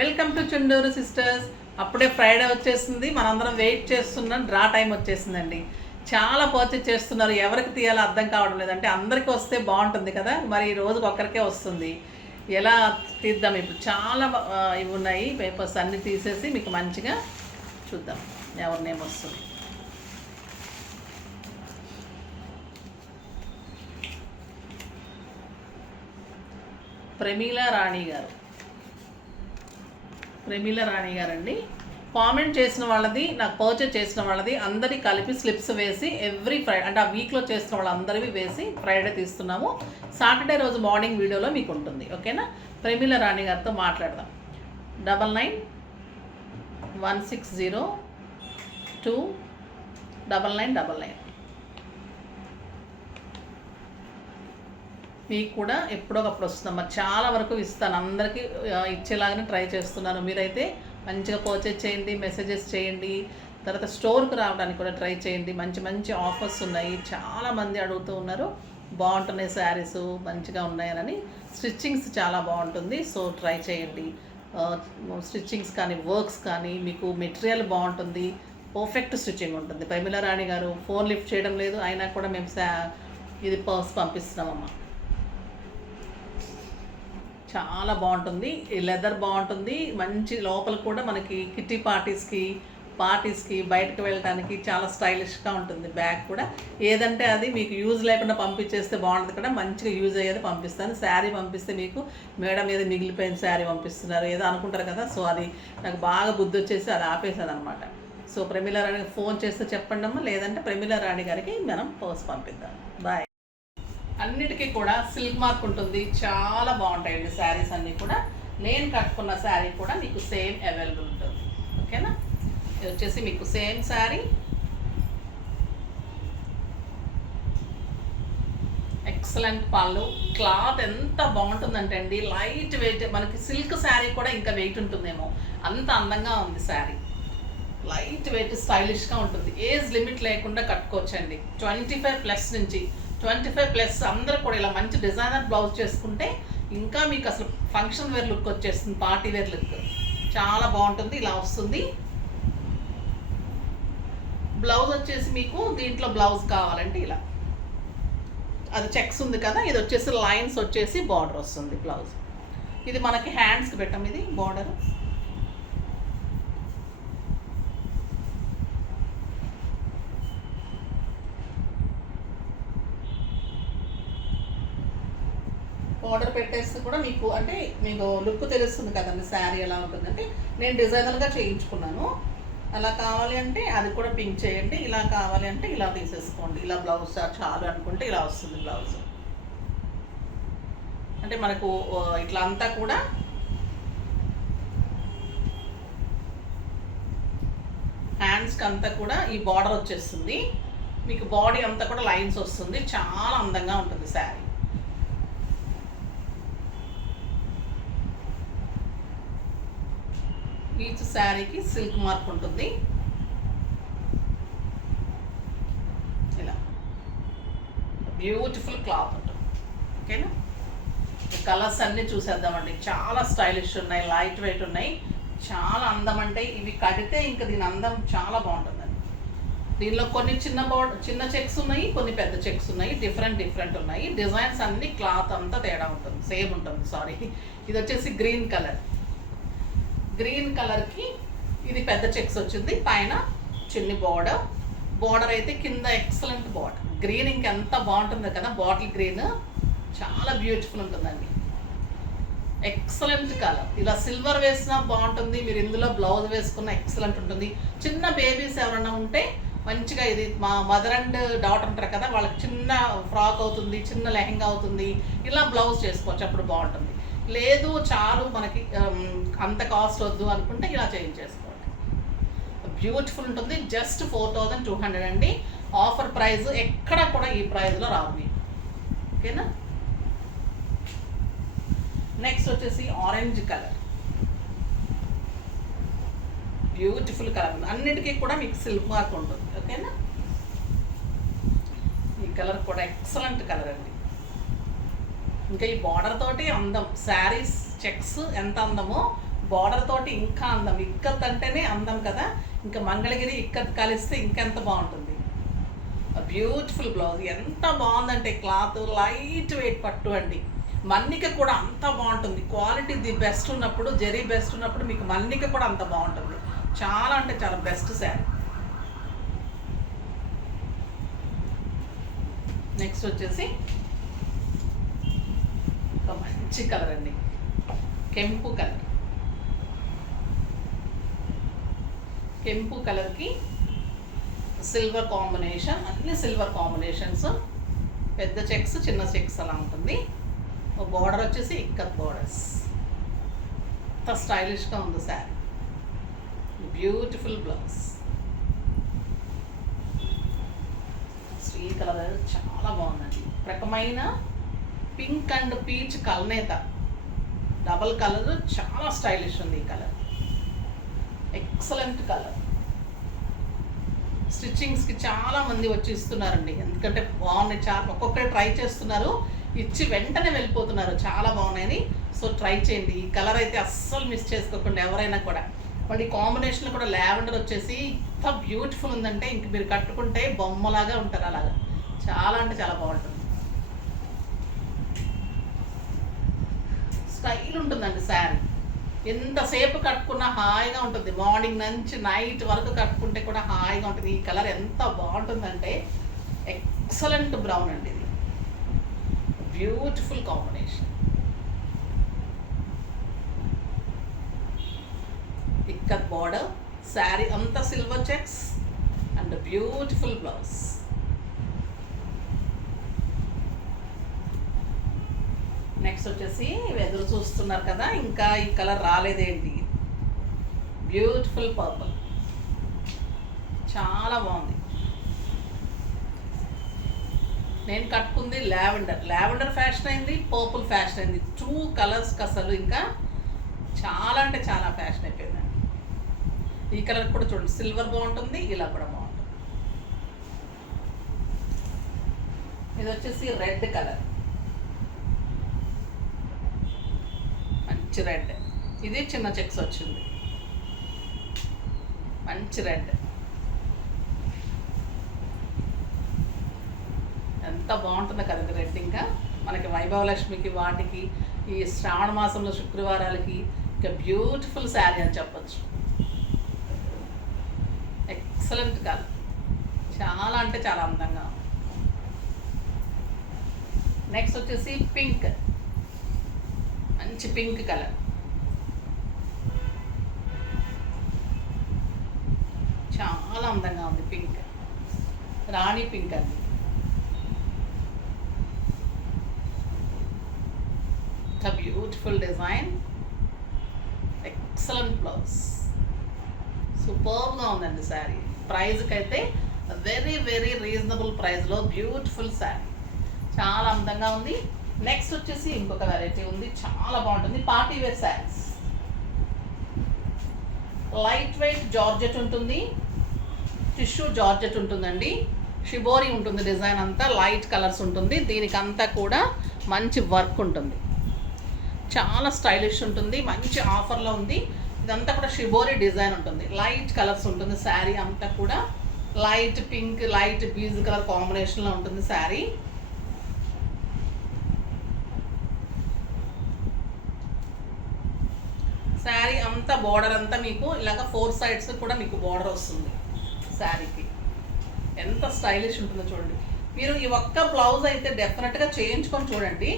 Welcome to Chunduru sisters. అప్పుడే Friday వచ్చేసింది, మనందరం వెయిట్ చేస్తున్నాం. డ్రా టైం వచ్చేసిందండి. చాలా పర్చేజ్ చేస్తున్నారు, ఎవరికి తీయాలో అర్థం కావడం లేదంటే అందరికీ వస్తే బాగుంటుంది కదా, మరి ఈ రోజుకి ఒక్కరికే వస్తుంది. ఎలా తీద్దాం? ఇప్పుడు చాలా ఇవి ఉన్నాయి పేపర్స్, అన్నీ తీసేసి మీకు మంచిగా చూద్దాం ఎవరి నేమ్ వస్తుంది. ప్రమీలా రాణి గారండి. కామెంట్ చేసిన వాళ్ళది, నాకు పర్చేజ్ చేసిన వాళ్ళది అందరి కలిపి స్లిప్స్ వేసి ఎవ్రీ ఫ్రైడే అంటే ఆ వీక్లో చేసిన వాళ్ళందరివి వేసి ఫ్రైడే తీస్తున్నాము. సాటర్డే రోజు మార్నింగ్ వీడియోలో మీకు ఉంటుంది. ఓకేనా? ప్రమీలా రాణి గారితో మాట్లాడదాం. 9916029999. మీకు కూడా ఎప్పుడోకప్పుడు వస్తుందమ్మా. చాలా వరకు ఇస్తాను, అందరికీ ఇచ్చేలాగానే ట్రై చేస్తున్నాను. మీరైతే మంచిగా పర్చేజ్ చేయండి, మెసేజెస్ చేయండి, తర్వాత స్టోర్కి రావడానికి కూడా ట్రై చేయండి. మంచి మంచి ఆఫర్స్ ఉన్నాయి, చాలామంది అడుగుతూ ఉన్నారు బాగుంటున్నాయి శారీస్, మంచిగా ఉన్నాయని. స్టిచ్చింగ్స్ చాలా బాగుంటుంది, సో ట్రై చేయండి. స్టిచ్చింగ్స్ కానీ వర్క్స్ కానీ మీకు మెటీరియల్ బాగుంటుంది, పర్ఫెక్ట్ స్టిచ్చింగ్ ఉంటుంది. ప్రమీలా రాణి గారు ఫోన్ లిఫ్ట్ చేయడం లేదు, అయినా కూడా మేము ఇది పర్స్ పంపిస్తున్నామమ్మా. చాలా బాగుంటుంది, లెదర్ బాగుంటుంది, మంచి లోపల కూడా మనకి కిట్టి పార్టీస్కి బయటకు వెళ్ళడానికి చాలా స్టైలిష్గా ఉంటుంది. బ్యాగ్ కూడా ఏదంటే అది మీకు యూజ్ లేకుండా పంపించేస్తే బాగుంటుంది కదా, మంచిగా యూజ్ అయ్యేది పంపిస్తాను. శారీ పంపిస్తే మీకు మేడం మీద మిగిలిపోయిన శారీ పంపిస్తున్నారు ఏదో అనుకుంటారు కదా, సో అది నాకు బాగా బుద్ధి వచ్చేసి అది ఆపేసాను అనమాట. సో ప్రమీలా రాణి ఫోన్ చేస్తే చెప్పండి అమ్మా, లేదంటే ప్రమీలా రాణి గారికి మనం పర్స్ పంపిద్దాం. బాయ్. అన్నిటికీ కూడా సిల్క్ మార్క్ ఉంటుంది, చాలా బాగుంటాయండి శారీస్ అన్నీ కూడా. నేను కట్టుకున్న శారీ కూడా మీకు సేమ్ అవైలబుల్ ఉంటుంది. ఓకేనా? ఇది వచ్చేసి మీకు సేమ్ శారీ, ఎక్సలెంట్ పళ్ళు. క్లాత్ ఎంత బాగుంటుందంటే అండి, లైట్ వెయిట్. మనకి సిల్క్ శారీ కూడా ఇంకా వెయిట్ ఉంటుందేమో, అంత అందంగా ఉంది శారీ. లైట్ వెయిట్, స్టైలిష్గా ఉంటుంది. ఏజ్ లిమిట్ లేకుండా కట్టుకోవచ్చండి. 25+ నుంచి 25+ అందరూ కూడా ఇలా మంచి డిజైనర్ బ్లౌజ్ చేసుకుంటే ఇంకా మీకు అసలు ఫంక్షన్ వేర్ లుక్ వచ్చేస్తుంది, పార్టీ వేర్ లుక్ చాలా బాగుంటుంది. ఇలా వస్తుంది బ్లౌజ్ వచ్చేసి మీకు. దీంట్లో బ్లౌజ్ కావాలంటే ఇలా, అది చెక్స్ ఉంది కదా, ఇది వచ్చేసి లైన్స్ వచ్చేసి బార్డర్ వస్తుంది బ్లౌజ్. ఇది మనకి హ్యాండ్స్కి పెట్టాం, ఇది బార్డర్. బార్డర్ పెట్టేస్తే కూడా మీకు అంటే మీకు లుక్ తెలుస్తుంది కదండి శారీ ఎలా ఉంటుందంటే. నేను డిజైనర్గా చేయించుకున్నాను. అలా కావాలి అంటే అది కూడా పింక్ చేయండి, ఇలా కావాలి అంటే ఇలా తీసేసుకోండి. ఇలా బ్లౌజ్ చాలు అనుకుంటే ఇలా వస్తుంది బ్లౌజ్. అంటే మనకు ఇట్లా అంతా కూడా హ్యాండ్స్కి అంతా కూడా ఈ బార్డర్ వచ్చేస్తుంది. మీకు బాడీ అంతా కూడా లైన్స్ వస్తుంది, చాలా అందంగా ఉంటుంది శారీ. ఈచ్ శారీకి సిల్క్ మార్క్ ఉంటుంది. ఇలా బ్యూటిఫుల్ క్లాత్ ఉంటుంది. ఓకేనా? కలర్స్ అన్నీ చూసేద్దామండి. చాలా స్టైలిష్ ఉన్నాయి, లైట్ వెయిట్ ఉన్నాయి, చాలా అందం. అంటే ఇవి కడితే ఇంకా దీని అందం చాలా బాగుంటుందండి. దీనిలో కొన్ని చిన్న చెక్స్ ఉన్నాయి, కొన్ని పెద్ద చెక్స్ ఉన్నాయి, డిఫరెంట్ ఉన్నాయి. డిజైన్స్ అన్ని క్లాత్ అంతా తేడా ఉంటుంది, సేమ్ ఉంటుంది. సారీ, ఇది వచ్చేసి గ్రీన్ కలర్కి ఇది పెద్ద చెక్స్ వచ్చింది, పైన చిన్ని బార్డర్ అయితే కింద ఎక్సలెంట్ బార్డర్. గ్రీన్ ఇంకెంత బాగుంటుంది కదా, బాటిల్ గ్రీన్ చాలా బ్యూటిఫుల్ ఉంటుందండి. Excellent colour. ఇలా సిల్వర్ వేసినా బాగుంటుంది, మీరు ఇందులో బ్లౌజ్ వేసుకున్న ఎక్సలెంట్ ఉంటుంది. చిన్న బేబీస్ ఎవరైనా ఉంటే మంచిగా, ఇది మా మదర్ అండ్ డాటర్ ఉంటారు కదా, వాళ్ళకి చిన్న ఫ్రాక్ అవుతుంది, చిన్న లెహంగా అవుతుంది, ఇలా బ్లౌజ్ చేసుకోవచ్చు, అప్పుడు బాగుంటుంది. లేదు చాలు మనకి అంత కాస్ట్ వద్దు అనుకుంటే ఇలా చేంజ్ చేసుకోండి. బ్యూటిఫుల్ ఉంటుంది. జస్ట్ 4200 అండి. ఆఫర్ ప్రైస్ ఎక్కడ కూడా ఈ ప్రైస్లో రాదు మీకు. ఓకేనా? నెక్స్ట్ వచ్చేసి ఆరెంజ్ కలర్, బ్యూటిఫుల్ కలర్ ఉంది. అన్నిటికీ కూడా మీకు సిల్క్ మార్క్ ఉంటుంది. ఓకేనా? ఈ కలర్ కూడా ఎక్సలెంట్ కలర్ అండి. ఇంకా ఈ బార్డర్ తోటి అందం. శారీస్ చెక్స్ ఎంత అందమో బార్డర్ తోటి ఇంకా అందం, ఇక్కత్ అంటేనే అందం కదా, ఇంకా మంగళగిరి ఇక్కత్ కలిస్తే ఇంకెంత బాగుంటుంది. బ్యూటిఫుల్ బ్లౌజ్, ఎంత బాగుందంటే క్లాత్ లైట్ వెయిట్ పట్టు అండి. మన్నిక కూడా అంత బాగుంటుంది, క్వాలిటీ ది బెస్ట్ ఉన్నప్పుడు, జరీ బెస్ట్ ఉన్నప్పుడు మీకు మన్నిక కూడా అంత బాగుంటుంది. చాలా అంటే చాలా బెస్ట్ శారీ. నెక్స్ట్ వచ్చేసి ఒక మంచి కలర్ అండి, కెంపు కలర్. కెంపు కలర్కి సిల్వర్ కాంబినేషన్, అన్ని సిల్వర్ కాంబినేషన్స్, పెద్ద చెక్స్ చిన్న చెక్స్ అలా ఉంటుంది. ఒక బార్డర్ వచ్చేసి ఇక్కత్ బార్డర్స్, అంత స్టైలిష్గా ఉంది శారీ. బ్యూటిఫుల్ బ్లౌజ్, ఈ కలర్ చాలా బాగుందండి. రకమైన పింక్ అండ్ పీచ్ కలనేత, డబల్ కలర్, చాలా స్టైలిష్ ఉంది ఈ కలర్. Excellent colour. స్టిచ్చింగ్స్కి చాలా మంది వచ్చి ఇస్తున్నారండి, ఎందుకంటే బాగున్నాయి. చాలా ఒక్కొక్కరు ట్రై చేస్తున్నారు, ఇచ్చి వెంటనే వెళ్ళిపోతున్నారు, చాలా బాగున్నాయని. సో ట్రై చేయండి. ఈ కలర్ అయితే అస్సలు మిస్ చేసుకోకుండా ఎవరైనా కూడా. మళ్ళీ కాంబినేషన్లో కూడా లావెండర్ వచ్చేసి ఎంత బ్యూటిఫుల్ ఉందంటే ఇంక మీరు కట్టుకుంటే బొమ్మలాగా ఉంటారు, అలాగా చాలా అంటే చాలా బాగుంటుంది. స్టైల్ ఉంటుందండి శారీ, ఎంతసేపు కట్టుకున్నా హాయిగా ఉంటుంది. మార్నింగ్ నుంచి నైట్ వరకు కట్టుకుంటే కూడా హాయిగా ఉంటుంది. ఈ కలర్ ఎంత బాగుంటుందంటే ఎక్సలెంట్ బ్రౌన్ అండి, ఇది beautiful combination. Ikat border, sari అంతా silver checks and beautiful blouse. Next వచ్చేసి ఎదురు చూస్తున్నారు కదా, ఇంకా ఈ కలర్ రాలేదేంటి, బ్యూటిఫుల్ పర్పుల్, చాలా బాగుంది. నేను కట్టుకుంది లావెండర్ ఫ్యాషన్ అయింది, పర్పుల్ ఫ్యాషన్ అయింది. 2 కలర్స్కి అసలు ఇంకా చాలా అంటే చాలా ఫ్యాషన్ అయిపోయిందండి. ఈ కలర్ కూడా చూడండి, సిల్వర్ బాగుంటుంది, ఇలా కూడా బాగుంటుంది. ఇది వచ్చేసి రెడ్ కలర్, మంచి రెడ్. ఇది చిన్న చెక్స్ వచ్చింది, మంచి రెడ్. ఎంత బాగుంటుందో కదండి రెడ్. ఇంకా మనకి వైభవలక్ష్మికి వాటికి ఈ శ్రావణ మాసంలో శుక్రవారాలకి ఇంకా బ్యూటిఫుల్ శారీ అని చెప్పచ్చు. ఎక్సలెంట్ కలర్, చాలా అంటే చాలా అందంగా. నెక్స్ట్ వచ్చేసి పింక్, మంచి పింక్ కలర్, చాలా అందంగా ఉంది. పింక్, రాణి పింక్ అండి. బ్యూటిఫుల్ డిజైన్, ఎక్సలెంట్ బ్లౌజ్, సూపర్గా ఉందండి శారీ. ప్రైస్కి అయితే వెరీ వెరీ రీజనబుల్ ప్రైస్లో బ్యూటిఫుల్ శారీ, చాలా అందంగా ఉంది. నెక్స్ట్ వచ్చేసి ఇంకొక వెరైటీ ఉంది, చాలా బాగుంటుంది. Party wear saris, light weight georgette ఉంటుంది, టిష్యూ జార్జెట్ ఉంటుందండి, షిబోరి ఉంటుంది. డిజైన్ అంతా లైట్ కలర్స్ ఉంటుంది, దీనికి అంతా కూడా మంచి వర్క్ ఉంటుంది, చాలా స్టైలిష్ ఉంటుంది. మంచి ఆఫర్లో ఉంది. ఇదంతా కూడా షిబోరి డిజైన్ ఉంటుంది, లైట్ కలర్స్ ఉంటుంది. శారీ అంతా కూడా light pink, light beige colour కాంబినేషన్లో ఉంటుంది శారీ. శారీ అంతా బార్డర్ అంతా మీకు ఇలాగ 4 సైడ్స్ కూడా మీకు బార్డర్ వస్తుంది శారీకి. ఎంత స్టైలిష్ ఉంటుందో చూడండి. మీరు ఈ ఒక్క బ్లౌజ్ అయితే డెఫినెట్గా చేయించుకొని చూడండి,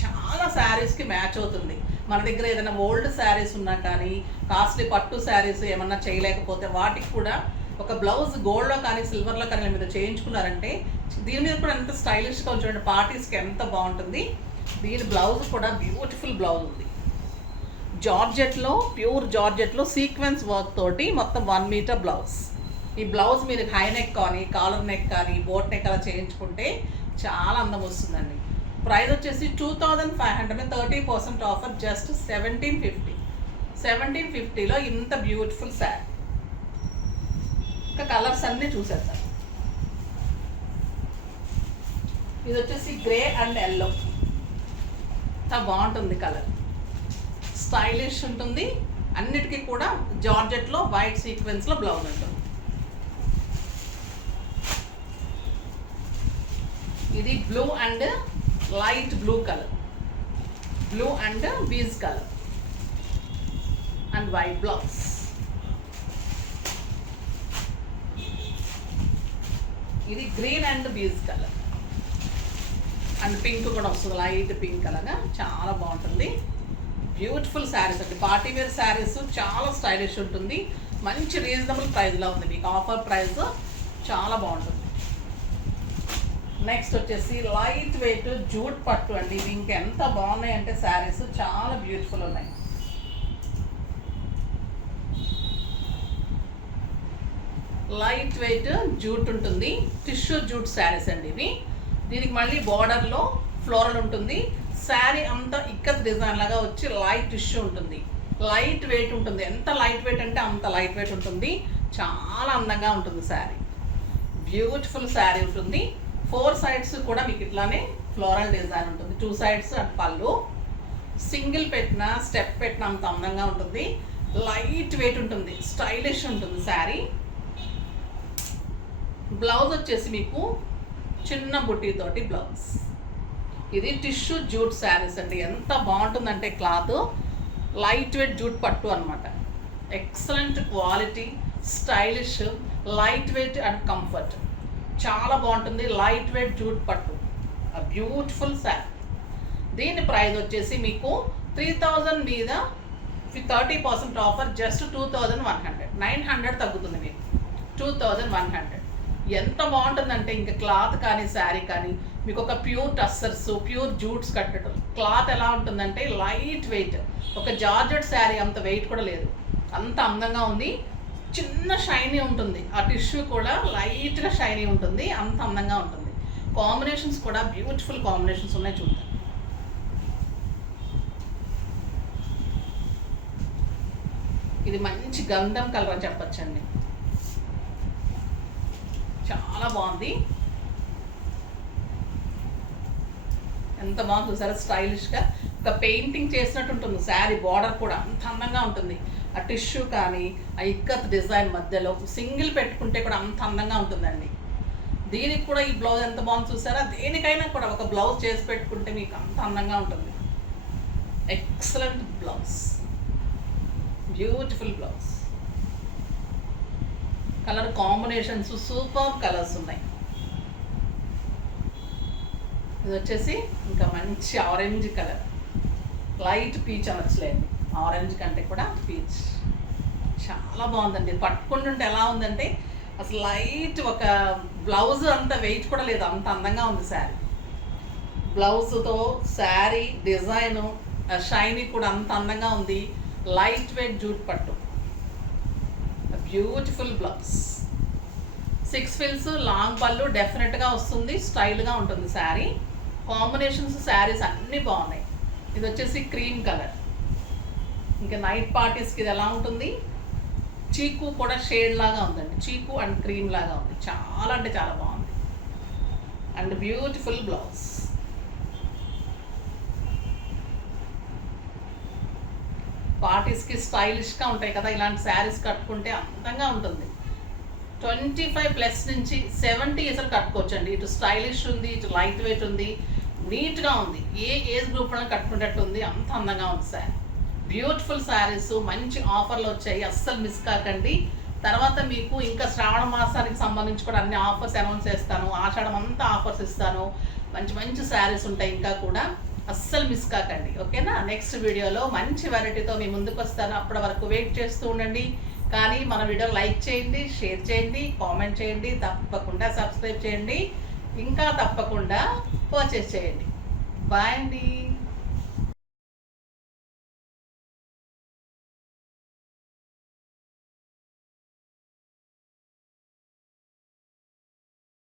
చాలా శారీస్కి మ్యాచ్ అవుతుంది. మన దగ్గర ఏదైనా ఓల్డ్ శారీస్ ఉన్నా కానీ, కాస్ట్లీ పట్టు శారీస్ ఏమన్నా చేయలేకపోతే వాటికి కూడా ఒక బ్లౌజ్ గోల్డ్లో కానీ సిల్వర్లో కానీ మీరు చేయించుకున్నారంటే దీని మీద కూడా ఎంత స్టైలిష్గా చూడండి, పార్టీస్కి ఎంత బాగుంటుంది. దీని బ్లౌజ్ కూడా బ్యూటిఫుల్ బ్లౌజ్ ఉంది, జార్జెట్లో, ప్యూర్ జార్జెట్లో సీక్వెన్స్ వర్క్ తోటి మొత్తం 1 మీటర్ బ్లౌజ్. ఈ బ్లౌజ్ మీరు హై నెక్ కానీ, కాలర్ నెక్ కానీ, బోట్ నెక్ అలా చేయించుకుంటే చాలా అందం వస్తుందండి. ప్రైస్ వచ్చేసి 2500, 30% ఆఫర్, జస్ట్ 1750. 1750లో ఇంత బ్యూటిఫుల్ శారీ. ఇంకా కలర్స్ అన్నీ చూసేద్దాం. ఇది వచ్చేసి గ్రే అండ్ ఎల్లో, చాలా బాగుంటుంది కలర్, స్టైలిష్ ఉంటుంది అన్నిటికీ కూడా జార్జెట్లో వైట్ సీక్వెన్స్లో బ్లౌజ్ ఉంటుంది. ఇది blue and light blue colour, blue and beige colour and white blouse. ఇది green and beige colour and pink కూడా వస్తుంది, లైట్ పింక్ అలాగా చాలా బాగుంటుంది. బ్యూటిఫుల్ శారీస్ అండి, పార్టీ వేర్ శారీస్, చాలా స్టైలిష్ ఉంటుంది, మంచి రీజనబుల్ ప్రైస్లో ఉంది, మీకు ఆఫర్ ప్రైస్ చాలా బాగుంటుంది. నెక్స్ట్ వచ్చేసి లైట్ వెయిట్ జూట్ పట్టు అండి. ఇవి ఇంకా ఎంత బాగున్నాయి అంటే శారీస్ చాలా బ్యూటిఫుల్ ఉన్నాయి. లైట్ వెయిట్ జూట్ ఉంటుంది, టిష్యూ జూట్ శారీస్ అండి ఇవి. దీనికి మళ్ళీ బార్డర్లో ఫ్లోరల్ ఉంటుంది, శారీ అంతా ఇక్కత్ డిజైన్ లాగా వచ్చి లైట్ టిష్యూ ఉంటుంది, లైట్ వెయిట్ ఉంటుంది. ఎంత లైట్ వెయిట్ అంటే అంత లైట్ వెయిట్ ఉంటుంది, చాలా అందంగా ఉంటుంది శారీ. బ్యూటిఫుల్ శారీ ఉంటుంది. 4 సైడ్స్ కూడా మీకు ఇట్లానే ఫ్లోరల్ డిజైన్ ఉంటుంది, 2 సైడ్స్ అండ్ పళ్ళు. సింగిల్ పెట్టిన స్టెప్ పెట్టిన అంత అందంగా ఉంటుంది, లైట్ వెయిట్ ఉంటుంది, స్టైలిష్ ఉంటుంది శారీ. బ్లౌజ్ వచ్చేసి మీకు చిన్న బుట్టీతోటి బ్లౌజ్. ఇది టిష్యూ జూట్ శారీస్ అండి, ఎంత బాగుంటుందంటే క్లాత్ లైట్ వెయిట్ జూట్ పట్టు అనమాట. Excellent quality, stylish, light weight and comfort, చాలా బాగుంటుంది. లైట్ వెయిట్ జూట్ పట్టు, బ్యూటిఫుల్ శారీ. దీని ప్రైస్ వచ్చేసి మీకు 3000 మీద 30% ఆఫర్, జస్ట్ 2100, 900 తగ్గుతుంది మీకు, 2100. ఎంత బాగుంటుందంటే ఇంకా క్లాత్ కానీ శారీ కానీ మీకు ఒక ప్యూర్ టస్సర్స్, ప్యూర్ జూట్స్ కట్టడం. క్లాత్ ఎలా ఉంటుందంటే లైట్ వెయిట్, ఒక జార్జెట్ శారీ అంత వెయిట్ కూడా లేదు, అంత అందంగా ఉంది. చిన్న షైనీ ఉంటుంది, ఆ టిష్యూ కూడా లైట్గా షైనీ ఉంటుంది, అంత అందంగా ఉంటుంది. కాంబినేషన్స్ కూడా బ్యూటిఫుల్ కాంబినేషన్స్ ఉన్నాయి, చూద్దాం. ఇది మంచి గంధం కలర్ అని చెప్పచ్చండి, చాలా బాగుంది. ఎంత బాగుంది చూసారా, స్టైలిష్గా ఒక పెయింటింగ్ చేసినట్టు ఉంటుంది శారీ. బార్డర్ కూడా అంత అందంగా ఉంటుంది, ఆ టిష్యూ కానీ ఆ ఇక్కత్ డిజైన్ మధ్యలో సింగిల్ పెట్టుకుంటే కూడా అంత అందంగా ఉంటుందండి. దీనికి కూడా ఈ బ్లౌజ్ ఎంత బాగుంది చూసారా, దేనికైనా కూడా ఒక బ్లౌజ్ చేసి పెట్టుకుంటే మీకు అంత అందంగా ఉంటుంది. Excellent blouse, beautiful blouse. Colour combinations super colours ఉన్నాయి. ఇది వచ్చేసి ఇంకా మంచి ఆరెంజ్ కలర్, లైట్ పీచ్ అనొచ్చులేండి, ఆరెంజ్ కంటే కూడా పీచ్. చాలా బాగుందండి, పట్టుకుంటుంటే ఎలా ఉందంటే అసలు లైట్ ఒక బ్లౌజ్ అంత వెయిట్ కూడా లేదు, అంత అందంగా ఉంది శారీ. బ్లౌజ్తో శారీ డిజైను షైనీ కూడా అంత అందంగా ఉంది, లైట్ వెయిట్ జూట్ పట్టు, బ్యూటిఫుల్ బ్లౌజ్. 6 ఫిల్స్ లాంగ్ పళ్ళు డెఫినెట్గా వస్తుంది, స్టైల్గా ఉంటుంది శారీ. కాంబినేషన్స్ శారీస్ అన్నీ బాగున్నాయి. ఇది వచ్చేసి క్రీమ్ కలర్, ఇంకా నైట్ పార్టీస్కి ఇది ఎలా ఉంటుంది, చీకు కూడా షేడ్ లాగా ఉందండి, చీకు అండ్ క్రీమ్ లాగా ఉంది, చాలా అంటే చాలా బాగుంది. And beautiful blouse. పార్టీస్కి స్టైలిష్గా ఉంటాయి కదా, ఇలాంటి శారీస్ కట్టుకుంటే అందంగా ఉంటుంది. 25+ నుంచి 70 అసలు కట్టుకోవచ్చు అండి. ఇటు స్టైలిష్ ఉంది, ఇటు లైట్ వెయిట్ ఉంది, నీట్గా ఉంది, ఏ ఏజ్ గ్రూప్లో కట్టుకునేటట్టు ఉంది, అంత అందంగా ఉంది శారీ. బ్యూటిఫుల్ శారీస్ మంచి ఆఫర్లు వచ్చాయి, అస్సలు మిస్ కాకండి. తర్వాత మీకు ఇంకా శ్రావణ మాసానికి సంబంధించి కూడా అన్ని ఆఫర్స్ అనౌన్స్ చేస్తాను, ఆషాఢం అంతా ఆఫర్స్ ఇస్తాను, మంచి మంచి శారీస్ ఉంటాయి ఇంకా కూడా, అస్సలు మిస్ కాకండి. ఓకేనా, నెక్స్ట్ వీడియోలో మంచి వెరైటీతో మీ ముందుకు వస్తాను, అప్పటి వరకు వెయిట్ చేస్తూ ఉండండి. కానీ మన వీడియో లైక్ చేయండి, షేర్ చేయండి, కామెంట్ చేయండి, తప్పకుండా సబ్స్క్రైబ్ చేయండి, ఇంకా తప్పకుండా పర్చేస్ చేయండి. బాయ్ అండి.